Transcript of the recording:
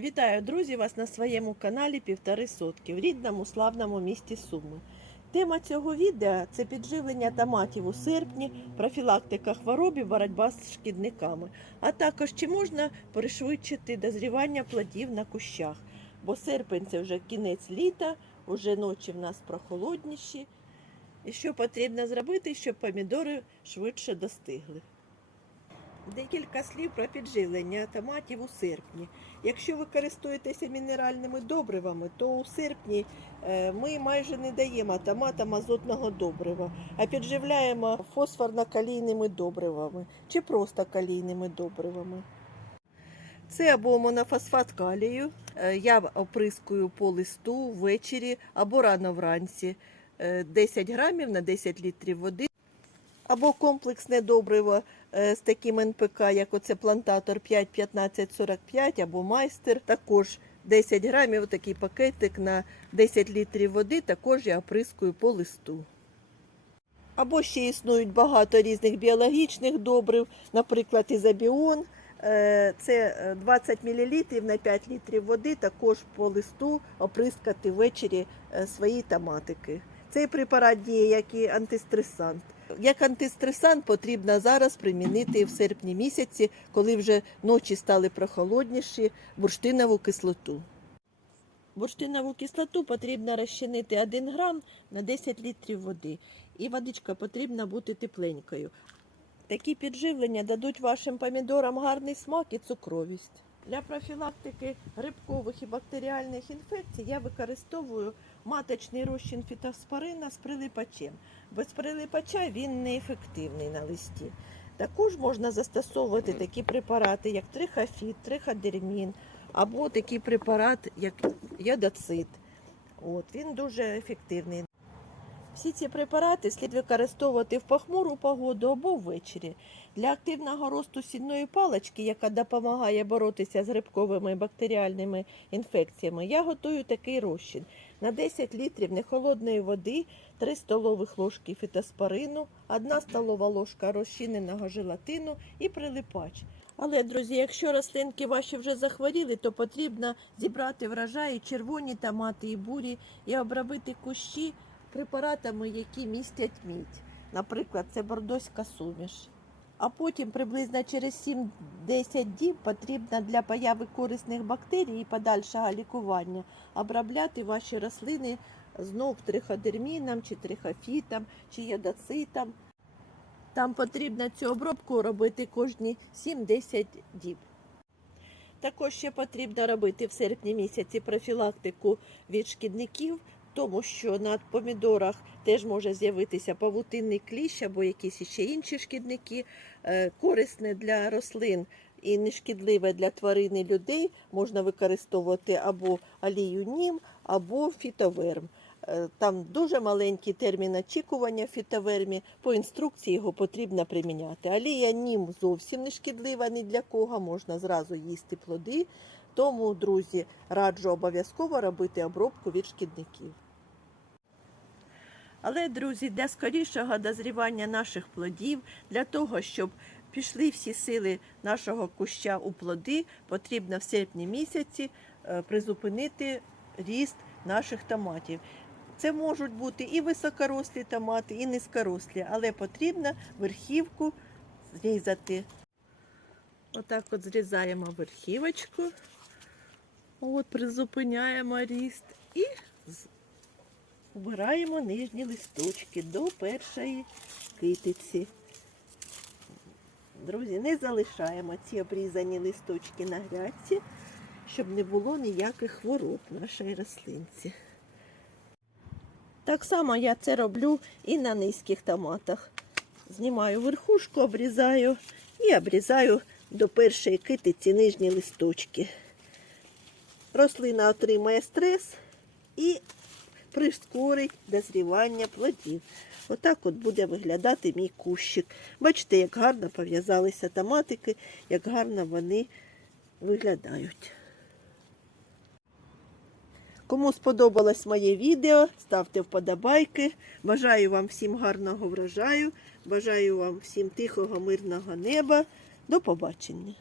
Вітаю, друзі, вас на своєму каналі Півтори сотки в рідному славному місті Суми. Тема цього відео це підживлення томатів у серпні, профілактика хвороб і боротьба з шкідниками, а також чи можна пришвидшити дозрівання плодів на кущах. Бо серпень це вже кінець літа, уже ночі в нас прохолодніші. І що потрібно зробити, щоб помідори швидше достигли. Декілька слів про підживлення томатів у серпні. Якщо ви користуєтеся мінеральними добривами, то у серпні е, ми майже не даємо томатам азотного добрива, а підживляємо фосфорно-калійними добривами чи просто калійними добривами. Це або монофосфат калію. е, Я оприскую по листу ввечері або рано вранці е, 10 грамів на 10 літрів води. Або комплексне добриво е, з таким НПК, як оце плантатор 5, 15, 45, або майстер. Також 10 грамів, такий пакетик на 10 літрів води, також я оприскую по листу. Або ще існують багато різних біологічних добрив, наприклад, ізобіон. Е, Це е, 20 мл на 5 літрів води, також по листу оприскати ввечері е, свої томатики. Цей препарат діє як і антистресант. Як антистресант потрібно зараз примінити в серпні місяці, коли вже ночі стали прохолодніші, бурштинову кислоту. Бурштинову кислоту потрібно розчинити 1 грам на 10 літрів води. І водичка потрібна бути тепленькою. Такі підживлення дадуть вашим помідорам гарний смак і цукровість. Для профілактики грибкових і бактеріальних інфекцій я використовую маточний розчин фітоспорина з прилипачем. Без прилипача він неефективний на листі. Також можна застосовувати такі препарати, як трихофіт, триходермін, або такий препарат, як йодоцит. От, він дуже ефективний. Всі ці препарати слід використовувати в похмуру погоду або ввечері. Для активного росту сінної палички, яка допомагає боротися з грибковими бактеріальними інфекціями, я готую такий розчин. На 10 літрів нехолодної води, 3 столових ложки фітоспорину, 1 столова ложка розчиненого желатину і прилипач. Але, друзі, якщо рослинки ваші вже захворіли, то потрібно зібрати врожаї червоні томати і бурі і обробити кущі препаратами, які містять мідь. Наприклад, це бордоська суміш. А потім приблизно через 7-10 діб потрібно для появи корисних бактерій і подальшого лікування обробляти ваші рослини знов триходерміном, чи трихофітом, чи ядоцитом. Там потрібно цю обробку робити кожні 7-10 діб. Також ще потрібно робити в серпні місяці профілактику від шкідників, тому що на помідорах теж може з'явитися павутинний кліщ або якісь ще інші шкідники, Е, корисне для рослин і нешкідливе для тварин і людей можна використовувати або олію нім, або фітоверм. Е, Там дуже маленький термін очікування в фітовермі. По інструкції його потрібно приміняти. Олія нім зовсім не шкідлива ні для кого, можна зразу їсти плоди. Тому, друзі, раджу обов'язково робити обробку від шкідників. Але, друзі, для скорішого дозрівання наших плодів, для того, щоб пішли всі сили нашого куща у плоди, потрібно в серпні місяці е, призупинити ріст наших томатів. Це можуть бути і високорослі томати, і низькорослі, але потрібно верхівку зрізати. Отак от зрізаємо верхівочку, от призупиняємо ріст і Убираємо нижні листочки до першої китиці. Друзі, не залишаємо ці обрізані листочки на грядці, щоб не було ніяких хвороб нашої рослинці. Так само я це роблю і на низьких томатах. Знімаю верхушку, обрізаю і обрізаю до першої китиці нижні листочки. Рослина отримає стрес і прискорить дозрівання плодів. Отак от буде виглядати мій кущик. Бачите, як гарно пов'язалися томатики, як гарно вони виглядають. Кому сподобалось моє відео, ставте вподобайки. Бажаю вам всім гарного врожаю. Бажаю вам всім тихого, мирного неба. До побачення.